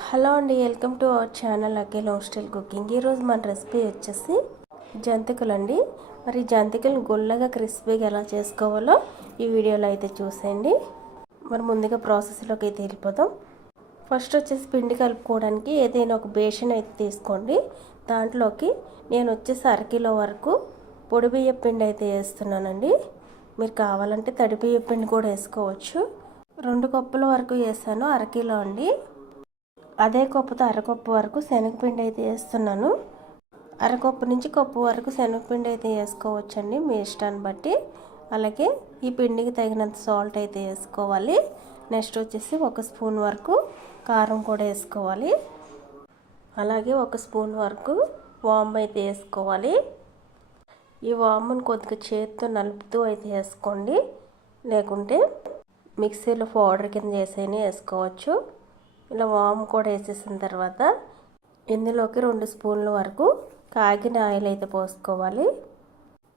Hello అండి welcome to our channel Akhil home style cooking. ఈరోజు మన రెసిపీ వచ్చేసి జంతికలు అండి మరి జంతికలు గుల్లగా క్రిస్పీగా ఎలా చేసుకోవాలో ఈ వీడియోలో అయితే చూసేయండి. మరి ముందుగా ప్రాసెస్లోకి అయితే వెళ్ళిపోతాం ఫస్ట్ వచ్చేసి పిండి కలుపుకోవడానికి ఏదైనా ఒక బేషన్ అయితే తీసుకోండి. దాంట్లోకి నేను వచ్చేసి అరకిలో వరకు పొడి బియ్య పిండి అయితే వేస్తున్నానండి. మీరు కావాలంటే తడి బియ్య పిండి కూడా వేసుకోవచ్చు. రెండు కప్పుల వరకు వేసాను అరకిలో అండి. అదే కప్పుతో అరకప్పు వరకు శనగపిండి అయితే వేస్తున్నాను. అరకప్పు నుంచి కప్పు వరకు శనగపిండి అయితే వేసుకోవచ్చండి మీ ఇష్టాన్ని బట్టి. అలాగే ఈ పిండికి తగినంత సాల్ట్ అయితే వేసుకోవాలి. నెక్స్ట్ వచ్చేసి ఒక స్పూన్ వరకు కారం కూడా వేసుకోవాలి. అలాగే ఒక స్పూన్ వరకు వామ్ అయితే వేసుకోవాలి. ఈ వామును కొద్దిగా చేతితో నలుపుతూ అయితే వేసుకోండి. లేకుంటే మిక్సీలో పౌడర్ కింద చేసేని వేసుకోవచ్చు. ఇలా వామ్ కూడా వేసేసిన తర్వాత ఇందులోకి రెండు స్పూన్ల వరకు కాగిన ఆయిల్ అయితే పోసుకోవాలి.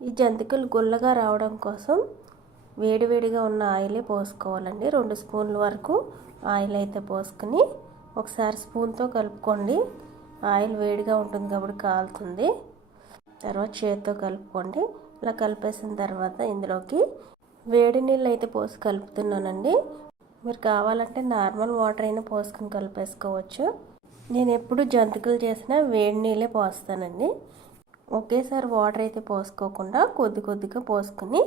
ఈ జంతికలు గుల్లగా రావడం కోసం వేడివేడిగా ఉన్న ఆయిలే పోసుకోవాలండి. రెండు స్పూన్ల వరకు ఆయిల్ అయితే పోసుకుని ఒకసారి స్పూన్తో కలుపుకోండి. ఆయిల్ వేడిగా ఉంటుంది కాబట్టి కాలుతుంది. తర్వాత చేతితో కలుపుకోండి. ఇలా కలిపేసిన తర్వాత ఇందులోకి వేడి నీళ్ళు అయితే పోసి కలుపుతున్నానండి. మీరు కావాలంటే నార్మల్ వాటర్ అయినా పోసుకొని కలిపేసుకోవచ్చు. నేను ఎప్పుడు జంతికలు చేసినా వేడి నీళ్ళే పోస్తానండి. ఒకేసారి వాటర్ అయితే పోసుకోకుండా కొద్ది కొద్దిగా పోసుకొని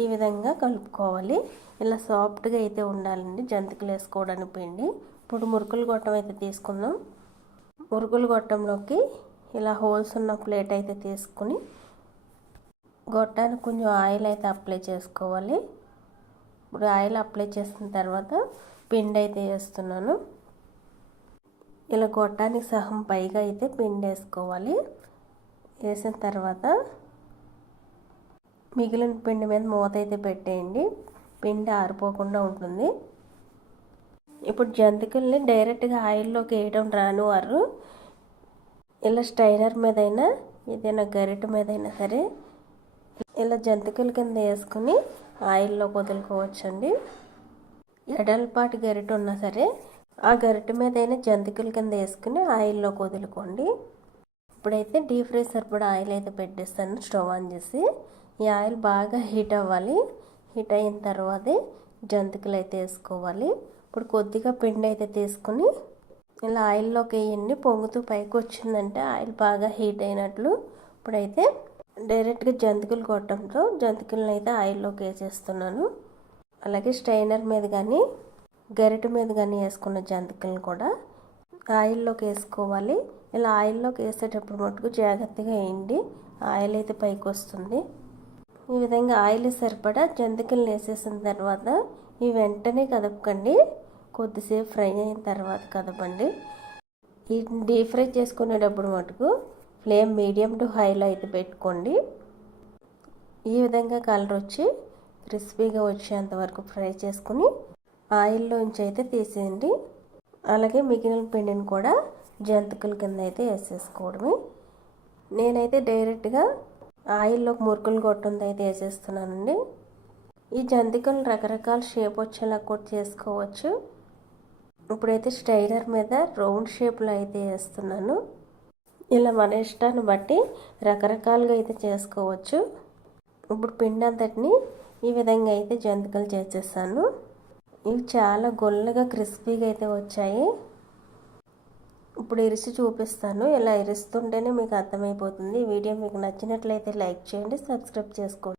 ఈ విధంగా కలుపుకోవాలి. ఇలా సాఫ్ట్గా అయితే ఉండాలండి జంతికలు వేసుకోవడానికి పిండి. ఇప్పుడు మురుకులు గొట్టం అయితే తీసుకుందాం. మురుకులు గొట్టంలోకి ఇలా హోల్స్ ఉన్న ప్లేట్ అయితే తీసుకుని గొట్టానికి కొంచెం ఆయిల్ అయితే అప్లై చేసుకోవాలి. ఇప్పుడు ఆయిల్ అప్లై చేసిన తర్వాత పిండి అయితే వేస్తున్నాను. ఇలా గొట్టానికి సహం పైగా అయితే పిండి వేసుకోవాలి. వేసిన తర్వాత మిగిలిన పిండి మీద మూత అయితే పెట్టేయండి. పిండి ఆరిపోకుండా ఉంటుంది. ఇప్పుడు జంతికల్ని డైరెక్ట్గా ఆయిల్లోకి వేయడం రాను వారు ఇలా స్టైనర్ మీదైనా ఏదైనా గరిట మీదైనా సరే ఇలా జంతికల కింద వేసుకుని ఆయిల్లో వదులుకోవచ్చండి. ఎడల్పాటి గరిట ఉన్నా సరే ఆ గరిట మీదైనా జంతికల కింద వేసుకుని ఆయిల్లో వదులుకోండి. ఇప్పుడైతే డీప్ ఫ్రై సరిపడా ఆయిల్ అయితే పెట్టేస్తాను స్టవ్ ఆన్ చేసి. ఈ ఆయిల్ బాగా హీట్ అవ్వాలి. హీట్ అయిన తర్వాతే జంతికలు అయితే వేసుకోవాలి. ఇప్పుడు కొద్దిగా పిండి అయితే తీసుకుని ఇలా ఆయిల్లోకి వేయండి. పొంగుతూ పైకి వచ్చిందంటే ఆయిల్ బాగా హీట్ అయినట్లు. ఇప్పుడైతే డైరెక్ట్గా జంతికలు కొట్టడంతో జంతికలను అయితే ఆయిల్లోకి వేసేస్తున్నాను. అలాగే స్ట్రైనర్ మీద కానీ గరిట మీద కానీ వేసుకున్న జంతికలను కూడా ఆయిల్లోకి వేసుకోవాలి. ఇలా ఆయిల్లోకి వేసేటప్పుడు మటుకు జాగ్రత్తగా వేయండి. ఆయిల్ అయితే పైకి వస్తుంది. ఈ విధంగా ఆయిల్ సరిపడా జంతికలను వేసేసిన తర్వాత ఈ వెంటనే కదపకండి. కొద్దిసేపు ఫ్రై అయిన తర్వాత కదపండి. ఈ డీప్ ఫ్రై చేసుకునేటప్పుడు మటుకు ఫ్లేమ్ మీడియం టు హైలో అయితే పెట్టుకోండి. ఈ విధంగా కలర్ వచ్చి క్రిస్పీగా వచ్చేంత వరకు ఫ్రై చేసుకుని ఆయిల్లోంచి అయితే తీసేయండి. అలాగే మిగిలిన పిండిని కూడా జంతికల కింద అయితే వేసేసుకోవడమే. నేనైతే డైరెక్ట్గా ఆయిల్లోకి మురుకులు కొట్టుంది అయితే వేసేస్తున్నానండి. ఈ జంతికలు రకరకాల షేప్ వచ్చేలా కూడా చేసుకోవచ్చు. ఇప్పుడైతే స్టైలర్ మీద రౌండ్ షేప్లో అయితే వేస్తున్నాను. ఇలా మన ఇష్టాన్ని బట్టి రకరకాలుగా అయితే చేసుకోవచ్చు. ఇప్పుడు పిండి అంతటిని ఈ విధంగా అయితే జంతికలు చేసేసాను. ఇవి చాలా గొల్లగా క్రిస్పీగా అయితే వచ్చాయి. ఇప్పుడు ఇరిసి చూపిస్తాను. ఇలా ఇరుస్తుంటేనే మీకు అర్థమైపోతుంది. వీడియో మీకు నచ్చినట్లయితే లైక్ చేయండి సబ్స్క్రైబ్ చేసుకోండి.